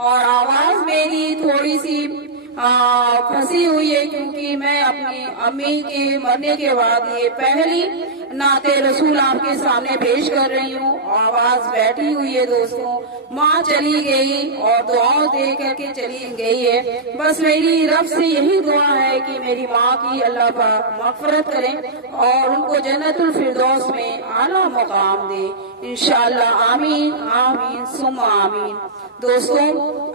اور آواز میری تھوڑی سی پھنسی ہوئی ہے کیونکہ میں اپنی امی کے مرنے کے بعد یہ پہلی نعت رسول آپ کے سامنے پیش کر رہی ہوں. آواز بیٹھی ہوئی ہے دوستوں. ماں چلی گئی اور دعاؤں دے کر کے چلی گئی ہے. بس میری رب سے یہی دعا ہے کہ میری ماں کی اللہ پاک مغفرت کریں اور ان کو جنت الفردوس میں اعلیٰ مقام دے انشاءاللہ. آمین آمین ثم آمین. دوستوں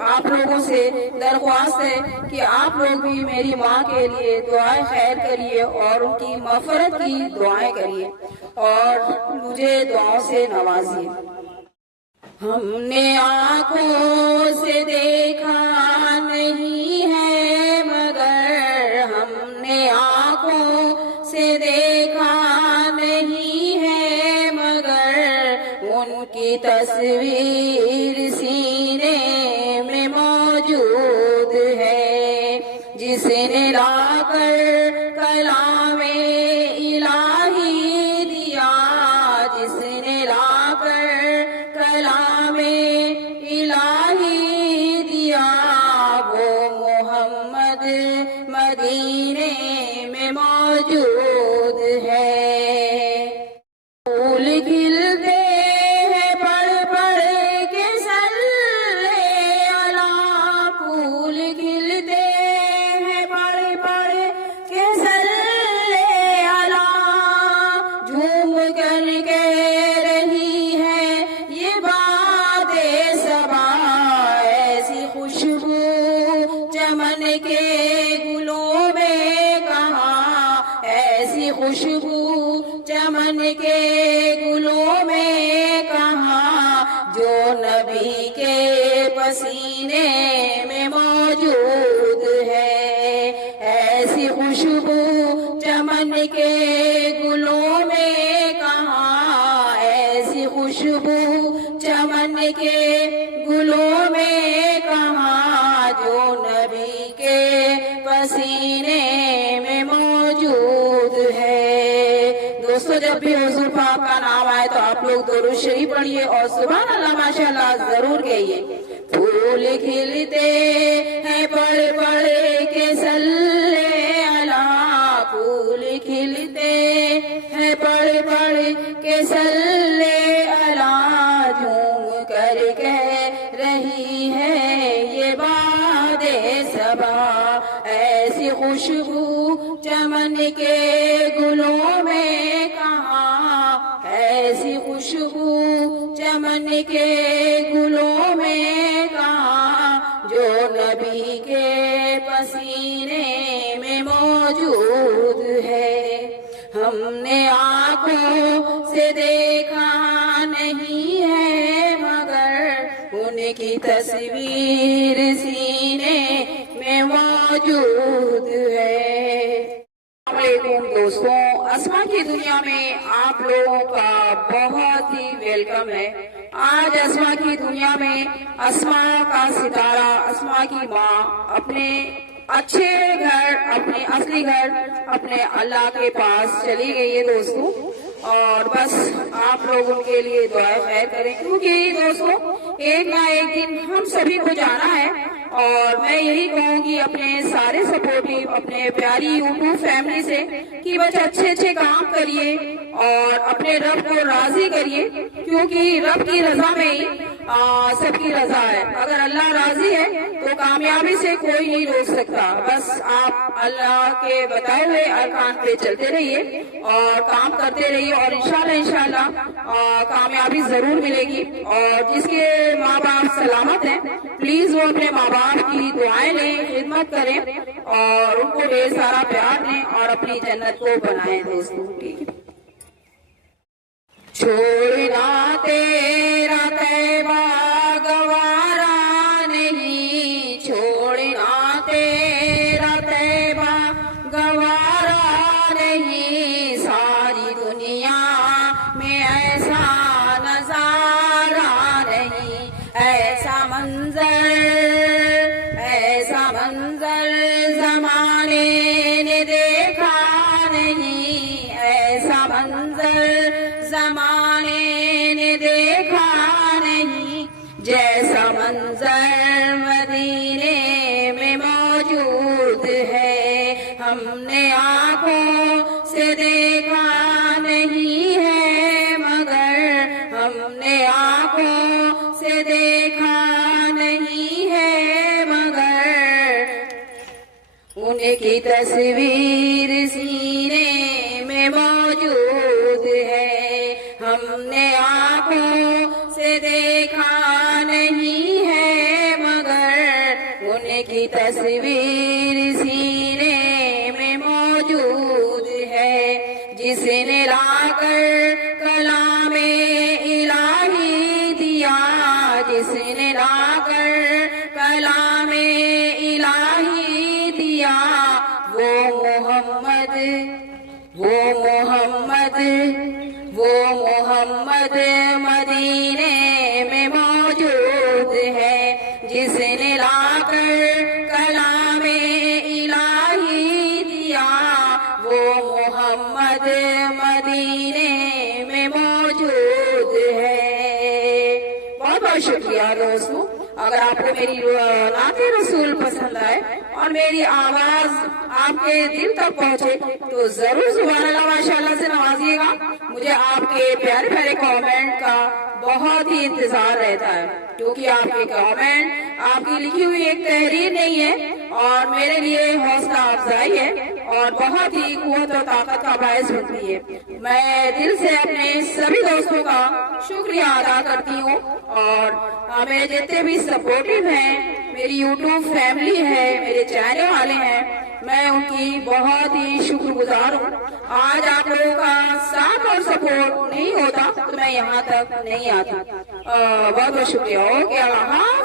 آپ لوگوں سے درخواست ہے کہ آپ لوگ بھی میری ماں کے لیے دعائیں خیر کریے اور ان کی مغفرت کی دعائیں کریے اور مجھے دعاؤں سے نوازیے. ہم نے آنکھوں سے دیکھا نہیں ہے مگر ہم نے آنکھوں سے دیکھا نہیں ہے مگر ان کی تصویر سینے میں موجود ہے. جس نے لا کر کلام الہی دیا جس نے لا کر کلام الہی دیا وہ محمد مدینے میں موجود ہے. پھول کھلتے ہیں پڑھ پڑھ کے صلی علی. پھول کھلتے ہیں پڑھ پڑھ کے صلی علی. جھوم کر کہہ رہی ہے یہ باد صبا ایسی خوشبو چمن کے گلوں میں کہاں ایسی خوشبو چمن کے گلوں میں کہاں جو نبی کے پسینے میں موجود ہے. ایسی خوشبو چمن کے گلوں میں کہاں ایسی خوشبو چمن کے گلوں میں کہاں جو نبی کے پسینے میں موجود ہے. دوستو جب بھی حضور پاک کا نام آئے تو آپ لوگ درود شریف پڑھیے اور سبحان اللہ ماشاءاللہ ضرور کہیے. پھول کھلتے ہیں پڑھ پڑھ کے صلی علی. پھول کھلتے ہیں پڑھ پڑھ کے صلی علی. جھوم کر کہہ رہی ہے یہ باد صبا ایسی خوشبو چمن کے گلوں میں کہاں ایسی خوشبو چمن کے گلوں میں کہاں جو نبی کے پسینے میں موجود ہے. ہم نے آنکھوں سے دیکھا نہیں ہے مگر ان کی تصویر سینے میں موجود ہے. السلام علیکم دوستوں. اسما کی دنیا میں آپ لوگوں کا بہت ہی ویلکم ہے. آج اسما کی دنیا میں اسما کا ستارہ اسما کی ماں اپنے اچھے گھر اپنے اصلی گھر اپنے اللہ کے پاس چلی گئی ہے دوستوں. اور بس آپ لوگ ان کے لیے دعائیں خیر کریں کیونکہ دوستوں ایک نہ ایک دن ہم سبھی کو جانا ہے. اور میں یہی کہوں گی اپنے سارے سپورٹیو اپنے پیاری یوٹیوب فیملی سے کہ بس اچھے اچھے کام کریے اور اپنے رب کو راضی کریے کیونکہ رب کی رضا میں ہی سب کی رضا ہے. اگر اللہ راضی ہے تو کامیابی سے کوئی نہیں روک سکتا. بس آپ اللہ کے بتائے ہوئے ارکان پہ چلتے رہیے اور کام کرتے رہیے اور انشاءاللہ کامیابی ضرور ملے گی. اور جس کے ماں باپ سلامت ہیں پلیز وہ اپنے ماں باپ کی دعائیں لیں خدمت کریں اور ان کو ڈھیر سارا پیار دیں اور اپنی جنت کو بنائیں دوستوں. ٹھیک ہے. چھوڑنا تیرا طیبہ گوارا نہیں چھوڑنا تیرا طیبہ گوارا نہیں. ساری دنیا میں ایسا نظارہ نہیں ایسا منظر زمانے نے دیکھا نہیں ایسا منظر زمانے نے دیکھا نہیں جیسا منظر مدینے میں موجود ہے، ہم نے آنکھوں سے دیکھا نہیں ہے مگر، ہم نے آنکھوں سے دیکھا نہیں ہے مگر، ان کی تصویر سینے میں موجود ہے، ہم نے آنکھوں سے دیکھا نہیں ہے مگر، ان کی تصویر سینے میں موجود ہے، جس نے لا کر کلام الہی دیا، جس نے لا کر کلام الہی دیا، وہ محمد مدینے میں موجود ہے، جس نے لا کر کلام الہی دیا، وہ محمد مدینے میں موجود ہے۔ بہت بہت شکریہ دوستو، اگر آپ کو میری نعت رسول پسند آئے اور میری آواز آپ کے دل تک پہنچے تو ضرور سبحان اللہ ماشاءاللہ سے نوازیے گا۔ مجھے آپ کے پیارے پیارے کامنٹ کا بہت ہی انتظار رہتا ہے، کیونکہ آپ کے کامنٹ آپ کی لکھی ہوئی ایک تحریر نہیں ہے اور میرے لیے حوصلہ افزائی ہے اور بہت ہی قوت اور طاقت کا باعث بنتی ہے۔ میں دل سے اپنے سبھی دوستوں کا شکریہ ادا کرتی ہوں اور میرے جتنے بھی سپورٹیو ہیں، میری یوٹیوب فیملی ہے، میرے چینل والے ہیں، میں ان کی بہت ہی شکر گزار ہوں۔ آج آپ لوگوں کا ساتھ اور سپورٹ نہیں ہوتا تو میں یہاں تک نہیں آتی۔ بہت بہت شکریہ۔ اوکے، اللہ حافظ۔